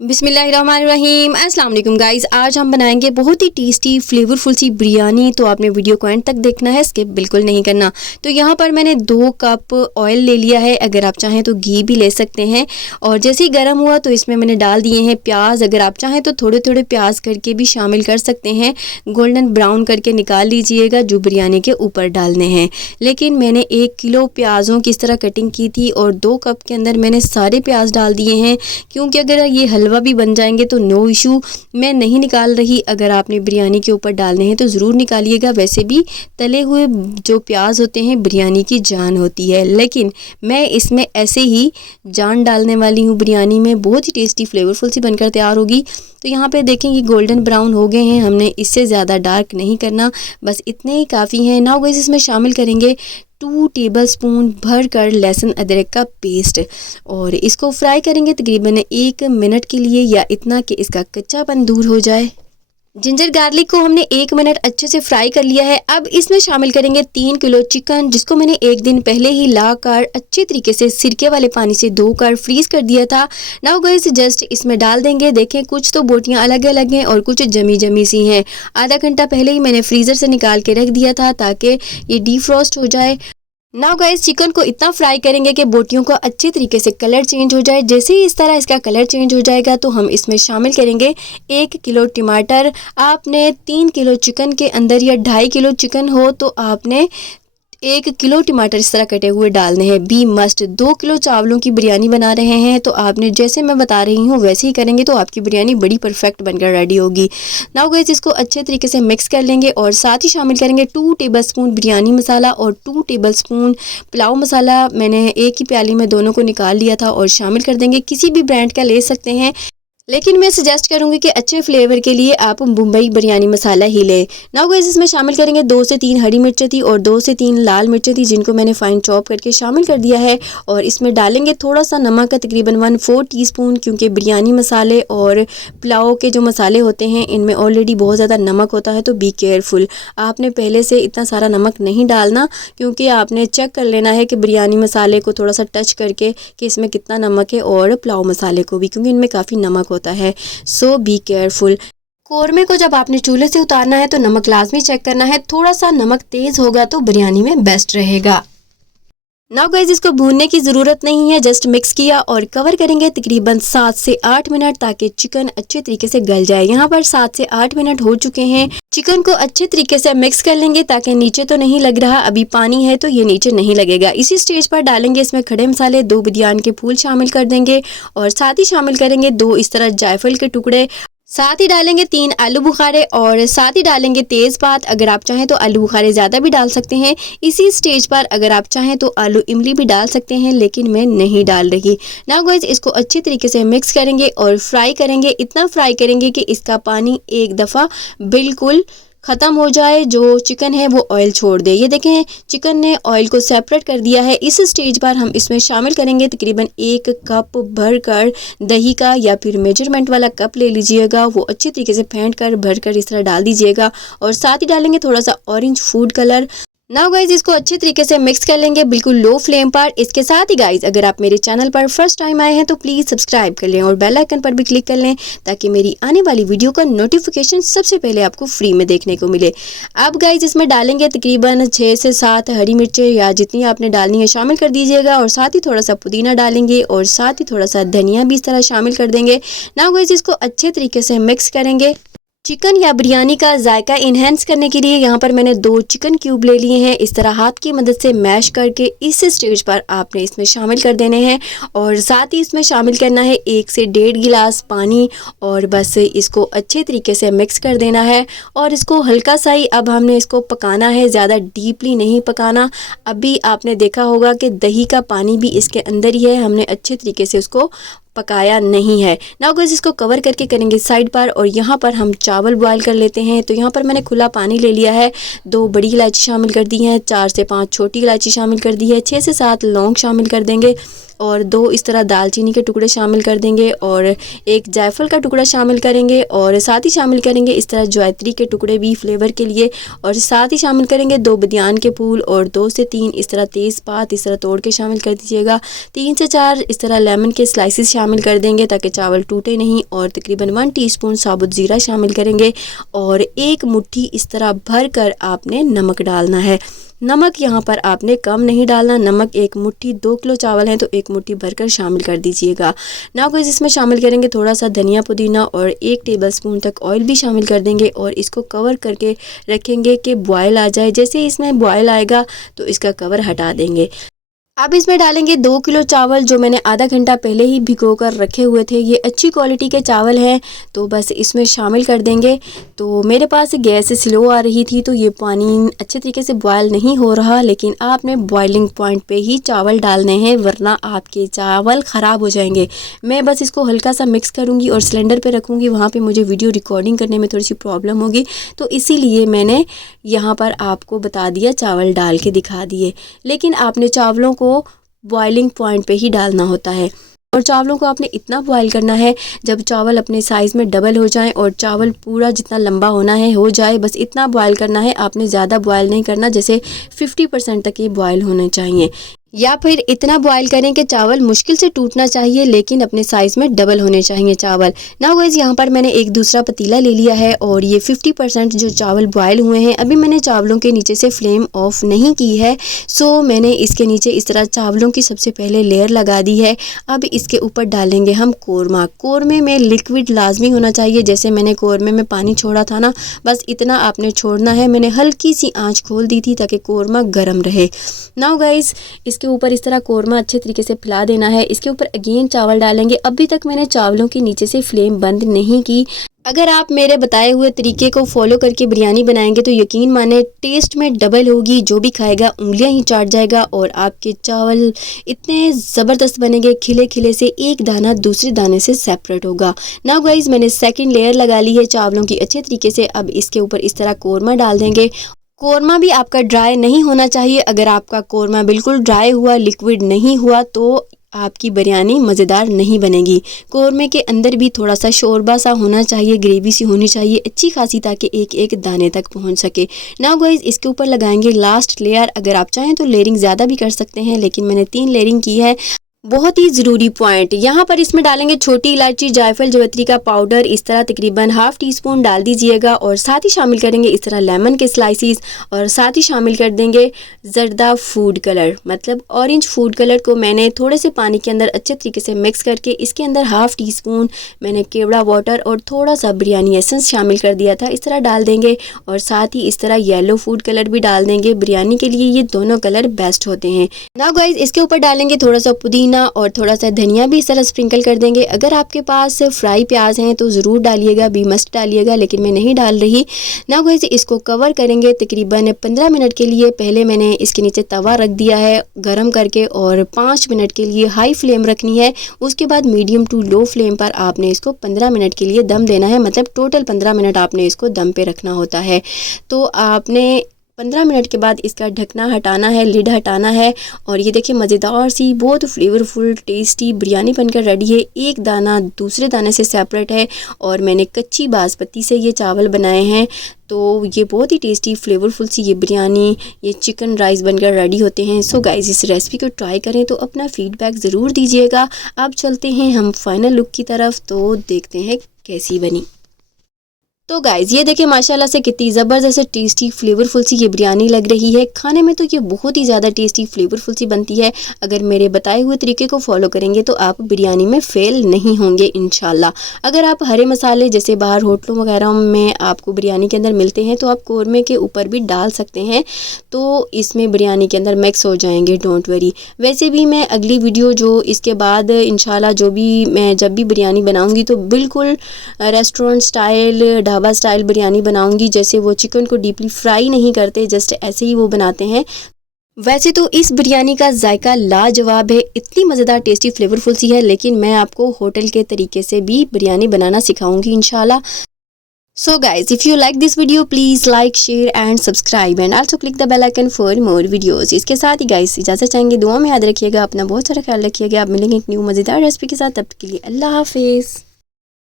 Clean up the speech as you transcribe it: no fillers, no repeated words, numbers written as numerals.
बिस्मिल्लाहिर्रहमानिर्रहीम। अस्सलाम वालेकुम गाइस, आज हम बनाएंगे बहुत ही टेस्टी फ्लेवरफुल सी बिरयानी। तो आपने वीडियो को एंड तक देखना है, स्किप बिल्कुल नहीं करना। तो यहाँ पर मैंने 2 कप ऑयल ले लिया है, अगर आप चाहें तो घी भी ले सकते हैं। और जैसे ही गर्म हुआ तो इसमें मैंने डाल दिए हैं प्याज। अगर आप चाहें तो थोड़े थोड़े प्याज करके भी शामिल कर सकते हैं। गोल्डन ब्राउन करके निकाल लीजिएगा, जो बिरयानी के ऊपर डालने हैं। लेकिन मैंने 1 किलो प्याज़ों की इस तरह कटिंग की थी और 2 कप के अंदर मैंने सारे प्याज डाल दिए हैं, क्योंकि अगर ये हलवा भी बन जाएंगे तो नो इशू, मैं नहीं निकाल रही। अगर आपने बिरयानी के ऊपर डालने हैं तो ज़रूर निकालिएगा। वैसे भी तले हुए जो प्याज होते हैं बिरयानी की जान होती है, लेकिन मैं इसमें ऐसे ही जान डालने वाली हूँ बिरयानी में। बहुत ही टेस्टी फ्लेवरफुल सी बनकर तैयार होगी। तो यहाँ पे देखें कि गोल्डन ब्राउन हो गए हैं, हमने इससे ज़्यादा डार्क नहीं करना, बस इतने ही काफ़ी हैं। नाउ गाइस, इसमें शामिल करेंगे 2 टेबलस्पून भर कर लहसुन अदरक का पेस्ट और इसको फ्राई करेंगे तकरीबन 1 मिनट के लिए, या इतना कि इसका कच्चापन दूर हो जाए। जिंजर गार्लिक को हमने 1 मिनट अच्छे से फ्राई कर लिया है। अब इसमें शामिल करेंगे 3 किलो चिकन, जिसको मैंने 1 दिन पहले ही ला कर अच्छे तरीके से सिरके वाले पानी से धोकर फ्रीज कर दिया था। नाउ गाइस, जस्ट इसमें डाल देंगे। देखें, कुछ तो बोटियां अलग अलग हैं और कुछ जमी जमी सी हैं। आधा घंटा पहले ही मैंने फ्रीज़र से निकाल के रख दिया था ताकि ये डीफ्रॉस्ट हो जाए। नाउ गाइस, चिकन को इतना फ्राई करेंगे कि बोटियों का अच्छे तरीके से कलर चेंज हो जाए। जैसे ही इस तरह इसका कलर चेंज हो जाएगा तो हम इसमें शामिल करेंगे 1 किलो टमाटर। आपने 3 किलो चिकन के अंदर या 2.5 किलो चिकन हो तो आपने 1 किलो टमाटर इस तरह कटे हुए डालने हैं। बी मस्ट 2 किलो चावलों की बिरयानी बना रहे हैं तो आपने जैसे मैं बता रही हूँ वैसे ही करेंगे तो आपकी बिरयानी बड़ी परफेक्ट बनकर रेडी होगी। नाउ गाइस, इसको अच्छे तरीके से मिक्स कर लेंगे और साथ ही शामिल करेंगे 2 टेबलस्पून बिरयानी मसाला और 2 टेबलस्पून पुलाव मसाला। मैंने एक ही प्याली में दोनों को निकाल लिया था और शामिल कर देंगे। किसी भी ब्रांड का ले सकते हैं, लेकिन मैं सजेस्ट करूंगी कि अच्छे फ्लेवर के लिए आप मुंबई बिरयानी मसाला ही लें। नाउ गाइस, इसमें शामिल करेंगे 2 से 3 हरी मिर्चें थी और 2 से 3 लाल मिर्चें थी, जिनको मैंने फाइन चॉप करके शामिल कर दिया है। और इसमें डालेंगे थोड़ा सा नमक, तकरीबन 1/4 टीस्पून, क्योंकि बिरयानी मसाले और पुलाव के जो मसाले होते हैं इनमें ऑलरेडी बहुत ज़्यादा नमक होता है। तो बी केयरफुल, आपने पहले से इतना सारा नमक नहीं डालना, क्योंकि आपने चेक कर लेना है कि बिरयानी मसाले को थोड़ा सा टच करके कि इसमें कितना नमक है, और पुलाव मसाले को भी, क्योंकि इनमें काफ़ी नमक होता है। सो बी केयरफुल। कोरमे को जब आपने चूल्हे से उतारना है तो नमक लाजमी चेक करना है। थोड़ा सा नमक तेज होगा तो बिरयानी में बेस्ट रहेगा। नाउ गाइस, इसको भूनने की ज़रूरत नहीं है, जस्ट मिक्स किया और कवर करेंगे तकरीबन 7 से 8 मिनट, ताकि चिकन अच्छे तरीके से गल जाए। यहाँ पर 7 से 8 मिनट हो चुके हैं। चिकन को अच्छे तरीके से मिक्स कर लेंगे ताकि नीचे तो नहीं लग रहा, अभी पानी है तो ये नीचे नहीं लगेगा। इसी स्टेज पर डालेंगे इसमें खड़े मसाले, 2 बुदियान के फूल शामिल कर देंगे और साथ ही शामिल करेंगे 2 इस तरह जायफल के टुकड़े। साथ ही डालेंगे 3 आलू बुखारे और साथ ही डालेंगे तेज़पात। अगर आप चाहें तो आलू बुखारे ज़्यादा भी डाल सकते हैं। इसी स्टेज पर अगर आप चाहें तो आलू इमली भी डाल सकते हैं, लेकिन मैं नहीं डाल रही। नाउ गाइस, इसको अच्छी तरीके से मिक्स करेंगे और फ्राई करेंगे। इतना फ्राई करेंगे कि इसका पानी एक दफ़ा बिल्कुल ख़त्म हो जाए, जो चिकन है वो ऑयल छोड़ दे। ये देखें, चिकन ने ऑयल को सेपरेट कर दिया है। इस स्टेज पर हम इसमें शामिल करेंगे तकरीबन 1 कप भर कर दही का, या फिर मेजरमेंट वाला कप ले लीजिएगा, वो अच्छी तरीके से फेंट कर भर कर इस तरह डाल दीजिएगा। और साथ ही डालेंगे थोड़ा सा orange food colour. Now guys, इसको अच्छे तरीके से मिक्स कर लेंगे बिल्कुल लो फ्लेम पर। इसके साथ ही गाइज, अगर आप मेरे चैनल पर फर्स्ट टाइम आए हैं तो प्लीज़ सब्सक्राइब कर लें और बेल आइकन पर भी क्लिक कर लें, ताकि मेरी आने वाली वीडियो का नोटिफिकेशन सबसे पहले आपको फ्री में देखने को मिले। अब गाइज, इसमें डालेंगे तकरीबन 6 से 7 हरी मिर्चें, या जितनी आपने डालनी है शामिल कर दीजिएगा। और साथ ही थोड़ा सा पुदीना डालेंगे और साथ ही थोड़ा सा धनिया भी इस तरह शामिल कर देंगे। नाउ गाइज, इसको अच्छे तरीके से मिक्स करेंगे। चिकन या बिरयानी का जायका इन्हेंस करने के लिए यहाँ पर मैंने 2 चिकन क्यूब ले लिए हैं। इस तरह हाथ की मदद से मैश करके इस स्टेज पर आपने इसमें शामिल कर देने हैं। और साथ ही इसमें शामिल करना है 1 से 1.5 गिलास पानी, और बस इसको अच्छे तरीके से मिक्स कर देना है। और इसको हल्का सा ही अब हमने इसको पकाना है, ज़्यादा डीपली नहीं पकाना। अभी आपने देखा होगा कि दही का पानी भी इसके अंदर ही है, हमने अच्छे तरीके से उसको पकाया नहीं है। नाउ गाइस, इसको कवर करके करेंगे साइड पर, और यहाँ पर हम चावल बॉयल कर लेते हैं। तो यहाँ पर मैंने खुला पानी ले लिया है, 2 बड़ी इलायची शामिल कर दी हैं, 4 से 5 छोटी इलायची शामिल कर दी है, 6 से 7 लौंग शामिल कर देंगे। और 2 इस तरह दालचीनी के टुकड़े शामिल कर देंगे और एक जायफल का टुकड़ा शामिल करेंगे और साथ ही शामिल करेंगे इस तरह जावित्री के टुकड़े भी फ्लेवर के लिए और साथ ही शामिल करेंगे 2 बदियान के फूल और 2 से 3 इस तरह तेज़पात इस तरह तोड़ के शामिल कर दीजिएगा। 3 से 4 इस तरह लेमन के स्लाइसेस शामिल कर देंगे ताकि चावल टूटे नहीं और तकरीबन 1 टीस्पून साबुत ज़ीरा शामिल करेंगे और 1 मुट्ठी इस तरह भर कर आपने नमक डालना है। नमक यहाँ पर आपने कम नहीं डालना, नमक 1 मुट्ठी 2 किलो चावल हैं तो 1 मुट्ठी भरकर शामिल कर दीजिएगा। नाउ गाइस इसमें शामिल करेंगे थोड़ा सा धनिया पुदीना और 1 टेबलस्पून तक ऑयल भी शामिल कर देंगे और इसको कवर करके रखेंगे कि बॉयल आ जाए। जैसे ही इसमें बॉयल आएगा तो इसका कवर हटा देंगे। अब इसमें डालेंगे 2 किलो चावल जो मैंने आधा घंटा पहले ही भिगो कर रखे हुए थे। ये अच्छी क्वालिटी के चावल हैं तो बस इसमें शामिल कर देंगे। तो मेरे पास गैस स्लो आ रही थी तो ये पानी अच्छे तरीके से बॉयल नहीं हो रहा, लेकिन आपने बॉइलिंग पॉइंट पे ही चावल डालने हैं वरना आपके चावल ख़राब हो जाएंगे। मैं बस इसको हल्का सा मिक्स करूँगी और सिलेंडर पर रखूँगी, वहाँ पर मुझे वीडियो रिकॉर्डिंग करने में थोड़ी सी प्रॉब्लम होगी तो इसीलिए मैंने यहाँ पर आपको बता दिया, चावल डाल के दिखा दिए। लेकिन आपने चावलों को बॉइलिंग पॉइंट पे ही डालना होता है और चावलों को आपने इतना बॉईल करना है जब चावल अपने साइज़ में डबल हो जाएं और चावल पूरा जितना लंबा होना है हो जाए, बस इतना बॉईल करना है। आपने ज़्यादा बॉईल नहीं करना, जैसे 50% तक ये बॉईल होने चाहिए या फिर इतना बॉईल करें कि चावल मुश्किल से टूटना चाहिए लेकिन अपने साइज़ में डबल होने चाहिए चावल। नाउ गाइस यहाँ पर मैंने एक दूसरा पतीला ले लिया है और ये 50% जो चावल बॉईल हुए हैं, अभी मैंने चावलों के नीचे से फ्लेम ऑफ नहीं की है। सो मैंने इसके नीचे इस तरह चावलों की सबसे पहले लेयर लगा दी है। अब इसके ऊपर डालेंगे हम कोरमा। कोरमे में लिक्विड लाजमी होना चाहिए, जैसे मैंने कोरमे में पानी छोड़ा था ना, बस इतना आपने छोड़ना है। मैंने हल्की सी आँच खोल दी थी ताकि कोरमा गर्म रहे। नाउ गाइस इसके ऊपर इस तरह कोरमा अच्छे तरीके से फैला देना है। इसके ऊपर अगेन चावल डालेंगे। अभी तक मैंने चावलों के नीचे से फ्लेम बंद नहीं की। अगर आप मेरे बताए हुए तरीके को फॉलो करके बिरयानी बनाएंगे तो यकीन माने टेस्ट में डबल होगी। जो भी खाएगा उंगलियां ही चाट जाएगा और आपके चावल इतने ज़बरदस्त बनेंगे, खिले खिले से, एक दाना दूसरे दाने से सेपरेट होगा। नाउ गाइस मैंने सेकंड लेयर लगा ली है चावलों की अच्छे तरीके से। अब इसके ऊपर इस तरह कोरमा डाल देंगे। कोरमा भी आपका ड्राई नहीं होना चाहिए। अगर आपका कोरमा बिल्कुल ड्राई हुआ, लिक्विड नहीं हुआ तो आपकी बिरयानी मज़ेदार नहीं बनेगी। कोरमे के अंदर भी थोड़ा सा शोरबा सा होना चाहिए, ग्रेवी सी होनी चाहिए अच्छी खासी, ताकि एक एक दाने तक पहुंच सके। नाउ गाइस इसके ऊपर लगाएंगे लास्ट लेयर। अगर आप चाहें तो लेयरिंग ज़्यादा भी कर सकते हैं, लेकिन मैंने 3 लेयरिंग की है। बहुत ही ज़रूरी पॉइंट यहाँ पर इसमें डालेंगे छोटी इलायची, जायफल, जावित्री का पाउडर इस तरह तकरीबन ½ टीस्पून डाल दीजिएगा और साथ ही शामिल करेंगे इस तरह लेमन के स्लाइसिस और साथ ही शामिल कर देंगे जर्दा फूड कलर, मतलब ऑरेंज फूड कलर को मैंने थोड़े से पानी के अंदर अच्छे तरीके से मिक्स करके इसके अंदर ½ टीस्पून मैंने केवड़ा वाटर और थोड़ा सा बिरयानी एसेंस शामिल कर दिया था, इस तरह डाल देंगे और साथ ही इस तरह येलो फूड कलर भी डाल देंगे। बिरयानी के लिए ये दोनों कलर बेस्ट होते हैं। नाउ गाइस इसके ऊपर डालेंगे थोड़ा सा पुदीना और थोड़ा सा धनिया भी इस तरह स्प्रिंकल कर देंगे। अगर आपके पास फ्राई प्याज हैं तो ज़रूर डालिएगा, भी मस्ट डालिएगा, लेकिन मैं नहीं डाल रही। नाउ गाइस इसको कवर करेंगे तकरीबन 15 मिनट के लिए। पहले मैंने इसके नीचे तवा रख दिया है गरम करके और 5 मिनट के लिए हाई फ्लेम रखनी है। उसके बाद मीडियम टू लो फ्लेम पर आपने इसको 15 मिनट के लिए दम देना है, मतलब टोटल 15 मिनट आपने इसको दम पे रखना होता है। तो आपने 15 मिनट के बाद इसका ढकना हटाना है, लिड हटाना है और ये देखिए मज़ेदार सी बहुत फ्लेवरफुल टेस्टी बिरयानी बनकर रेडी है। एक दाना दूसरे दाने से सेपरेट है और मैंने कच्ची बासमती से ये चावल बनाए हैं। तो ये बहुत ही टेस्टी फ्लेवरफुल सी ये बिरयानी, ये चिकन राइस बनकर रेडी होते हैं। सो गाइस इस रेसिपी को ट्राई करें तो अपना फीडबैक ज़रूर दीजिएगा। अब चलते हैं हम फाइनल लुक की तरफ, तो देखते हैं कैसी बनी। तो गाइज़ ये देखिए माशाल्लाह से कितनी ज़बरदस्त टेस्टी फ्लेवरफुल सी ये बिरयानी लग रही है। खाने में तो ये बहुत ही ज़्यादा टेस्टी फ्लेवरफुल सी बनती है। अगर मेरे बताए हुए तरीके को फॉलो करेंगे तो आप बिरयानी में फ़ेल नहीं होंगे इंशाल्लाह। अगर आप हरे मसाले जैसे बाहर होटलों वगैरह में आपको बिरयानी के अंदर मिलते हैं तो आप कोरमे के ऊपर भी डाल सकते हैं, तो इसमें बिरयानी के अंदर मिक्स हो जाएंगे, डोंट वरी। वैसे भी मैं अगली वीडियो जो इसके बाद इंशाल्लाह जो भी मैं जब भी बिरयानी बनाऊँगी तो बिल्कुल restaurant style, dhaba style biryani बनाऊंगी। जैसे वो चिकन को डीपली फ्राई नहीं करते, जस्ट ऐसे ही वो बनाते हैं। वैसे तो इस बिरयानी का जायका लाजवाब है, इतनी मज़ेदार टेस्टी फ्लेवरफुल सी है, लेकिन मैं आपको होटल के तरीके से भी बिरयानी बनाना सिखाऊंगी इंशाल्लाह। So guys, if you like this video, please like, share and subscribe and also click the bell icon for more videos. इसके साथ ही guys इजाज़त चाहेंगे, दुआ में याद रखिएगा, अपना बहुत सारा ख्याल रखिएगा। आप मिलेंगे एक न्यू मज़ेदार रेसिपी के साथ, तब तक के लिए अल्लाह हाफिज़।